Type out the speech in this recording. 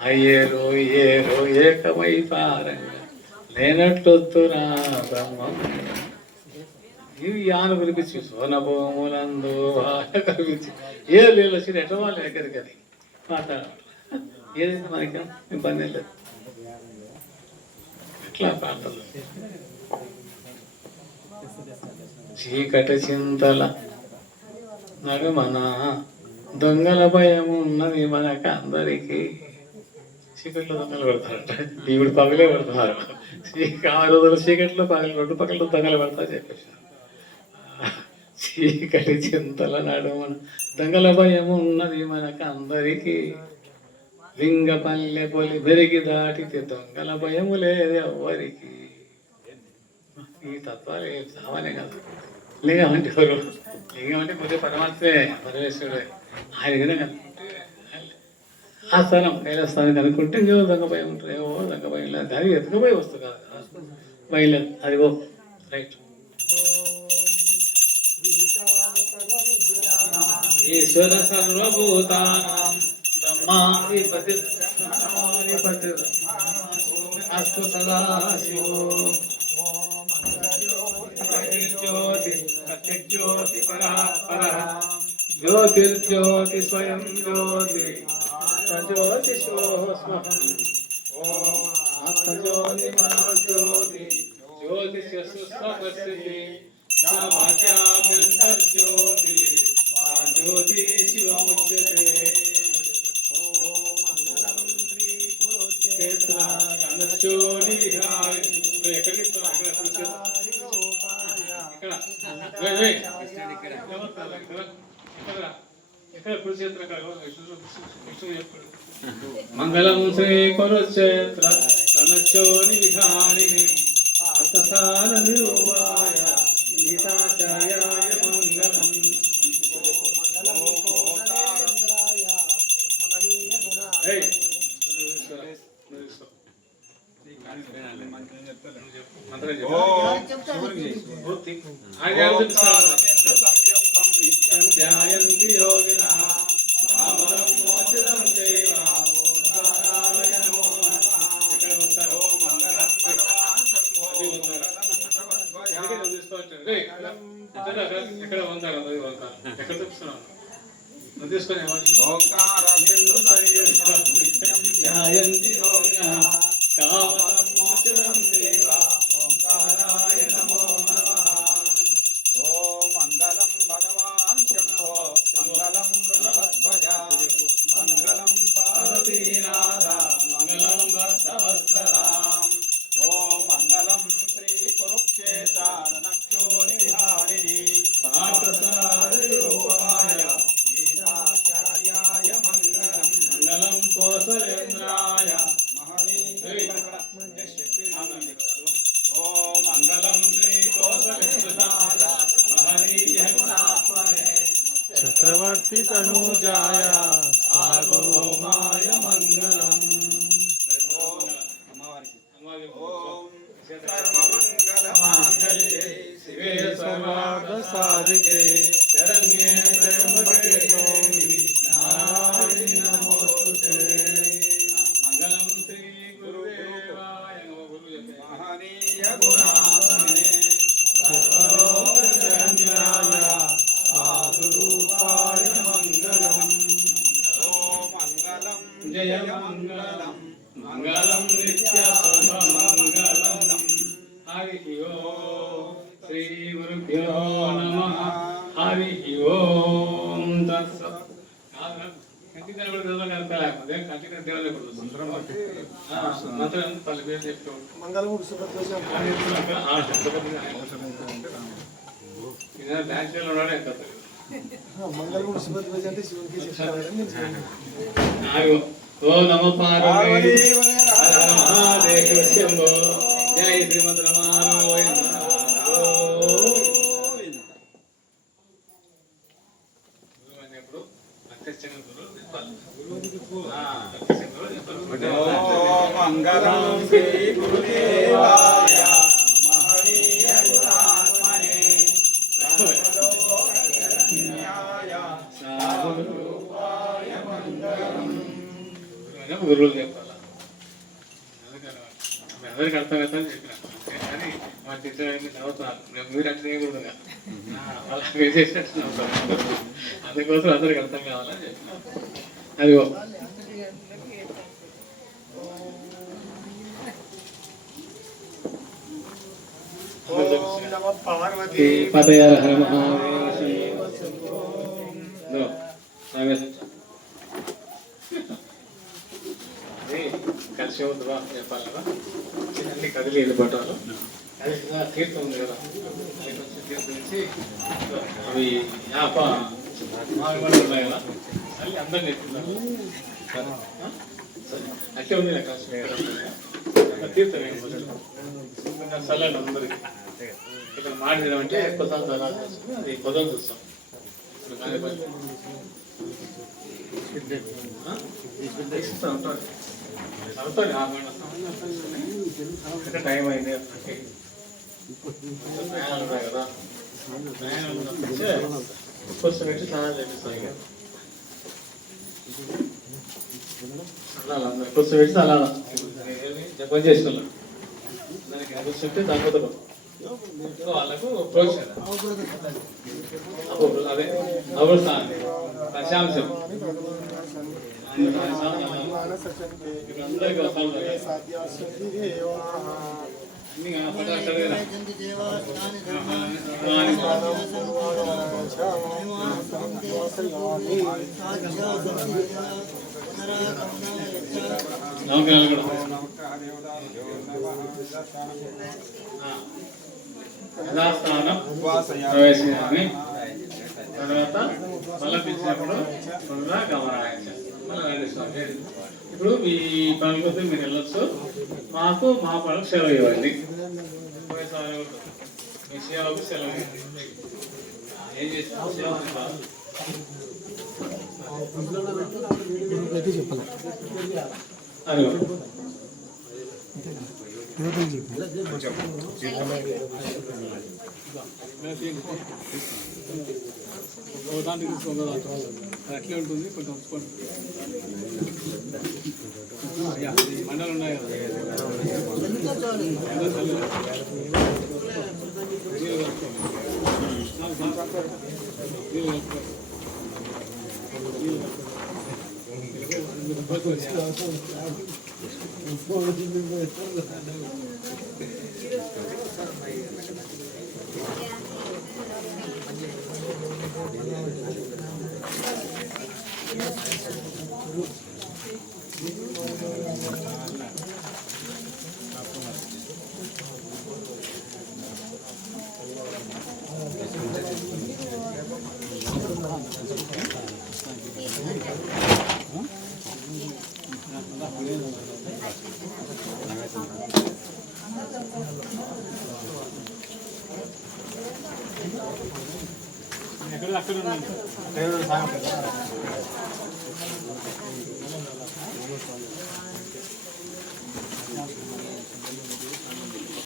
అయ్యేరు ఏరు ఏకమై పారంగా లేనట్లొద్దురా బ్రహ్మం. ఇవి యాను పిలిపించి సోనభూములందు కల్పించి ఏ నీళ్ళు వచ్చి ఎట్లా వాళ్ళు దగ్గరికి అది మాట్లాడాలి. ఏదైతే మనకి ఇబ్బంది లేదు. ఎట్లా ప్రార్థన చీకటి చింతల నగమన దొంగల భయం ఉన్నది మనకు అందరికీ. చీకట్లో దొంగలు పెడతారట. ఇప్పుడు పగలే పెడుతున్నారు. ఆ రోజులు చీకట్లో పగలు రెండు పగలు దొంగలు పెడతా చెప్పేసి చీకటి చింతల నడుమన దొంగల భయం ఉన్నది మనకు అందరికీ. లింగపల్లె పొలి పెరిగి దాటితే దొంగల భయము లేదు ఎవ్వరికి. ఈ తత్వాలు సామాన్య కాదు. లింగం అంటే ఎవరు? లింగం అంటే కొద్దిగా పరమాత్మే, పరమేశ్వరుడే. ఆయన విధంగా ఆ స్థానం కైలాస్థానం అనుకుంటే ఇంకో దొంగ భయం ఉంటుంది. ఏవో దొంగ భయం లేదు. దాని ఎత్తుకుపోయి వస్తుంది కాదు, భయం లేదు. అది ఓ రైట్. ఈశ్వర సర్వభూతానాం బ్రహ్మాధిపతి అస్తు సదాశివో జ్యోతి పరాపరః జ్యోతిర్జ్యోతి స్వయం జ్యోతి జ్యోతిషోస్మహం. ఓం ఆత్మజ్యోతి మనోజ్యోతి జ్యోతిషస్వపస్థితి వాక్యాభ్యంతర్జ్యోతి జ్యోతి శివముచ్యతే. ఓం మంగళం శ్రీ కురుక్షేత్ర రణశోణి విహారి. మంగళం శ్రీ కురుక్షేత్ర రణశోణి విహారిణి అర్థసార నిరూపాయ గీతాచార్యాయ మంగళం. ధ్యాయంతి యోగినః కామదం మోచనం చైవ ఓంకారాయ నమో నమః. ఎక్కడ ఉంటారు? ఎక్కడ చూపిస్తున్నాను తీసుకొని ధ్యాయంతి యోగినః కామదం మోచనం చైవ ఓంకారాయ నమో నమః. ఓం మంగళం భగవాన్ శంభో మంగళం వృషభధ్వజ మంగళం పార్వతీనాథ మంగళం భక్తవత్సలాం. ఓం మంగళం శ్రీ కురుక్షేత్ర రణశోణి విహారిణి పార్థసారథిరూపాయ గీతాచార్యాయ మంగళం. మంగళం కోసలేంద్రాయ మహనీయ. ఓం మంగళం శ్రీ కోసలేంద్రాయ మహనీయ గుణాత్మనే చక్రవర్తి తనూజాయ సార్వభౌమాయ మంగళం. ఓం సర్వమంగళమాంగళ్యే శివే సర్వార్థ సాధికే శరణ్యే త్ర్యంబకే గౌరీ నారాయణి నమోస్తుతే. మంగళం శ్రీ గురుదేవాయ మహనీయ గుణాత్మనే సర్వలోకశరణ్యాయ సాధురూపాయ మంగళం. ఓం మంగళం జయ మంగళం మంగళం నిత్య శుభమంగళం. హరి ఓం శ్రీ గురుభ్యో నమః. హరి ఓం తత్సత్. ఓ నమో పార్వతీ మహాదేవ శంభో జయ శ్రీమద్ రమారమణ. మంగళం శ్రీ గురుదేవాయ మహనీయ గుణాత్మనే సర్వలోకశరణ్యాయ సాధురూపాయ మంగళం. గురువులు చెప్పాలా అందరికి అర్థం అవుతా అని చెప్పిన కానీ మా టీచర్ నవ్వుతున్నారు మీరు అట్లా చేయకూడదు అలా మీరు చేసినట్టు నవ్వుతారు అందుకోసం అందరికి అర్థం కావాలని చెప్పిన అదిగో పార్వతీ పదయ హర కలిసి అవుతుందా చెప్పాలి కదా అన్ని కదిలి వెళ్ళిపోవటాలు అది తీర్థం ఉంది కదా అది కొంచెం తీర్థం ఇచ్చి అవి యాప మామిడి ఉన్నాయి కదా మళ్ళీ అందరినీ ఎత్తున్నారు అట్టే ఉంది నాకు కలిసి తీర్థం ఏం కొంచెం చల్లండి అందరికి ఇక్కడ మాట్లాడమంటే కొత్త చల్లాలి అది కొద్దిగా చూస్తాం టైం అయింది ప్రయాణాలు ఉంటాయి కదా ప్రయాణాలు కొంచెం పెట్టి స్నానాలు చేపిస్తాం ఇక అలా కొంచెం పెట్టి అలా జపం చేసుకున్నాం దానికి కూర్చుంటే దానిపోతే వాళ్ళకు ప్రోత్సాహం అదే అవస్థానం ప్రశాంతం అందరికీ యథాస్థానం ప్రవేశించాలని తర్వాత మళ్ళీ పిలిచినప్పుడు పునరా గమనాయించ ఇప్పుడు మీ పనుల కొద్ది మీరు వెళ్ళొచ్చు మాకు మా పనులకు సెలవు ఇవ్వండి మీ సేవకు సెలవు ఇవ్వండి ఏం చేస్తాం సేవ అదే దాంట్లో తీసుకోండి అట్లే ఉంటుంది కొంచెం ఉంచుకోండి మండలు ఉన్నాయి కదా ఎక్కడ అక్కడ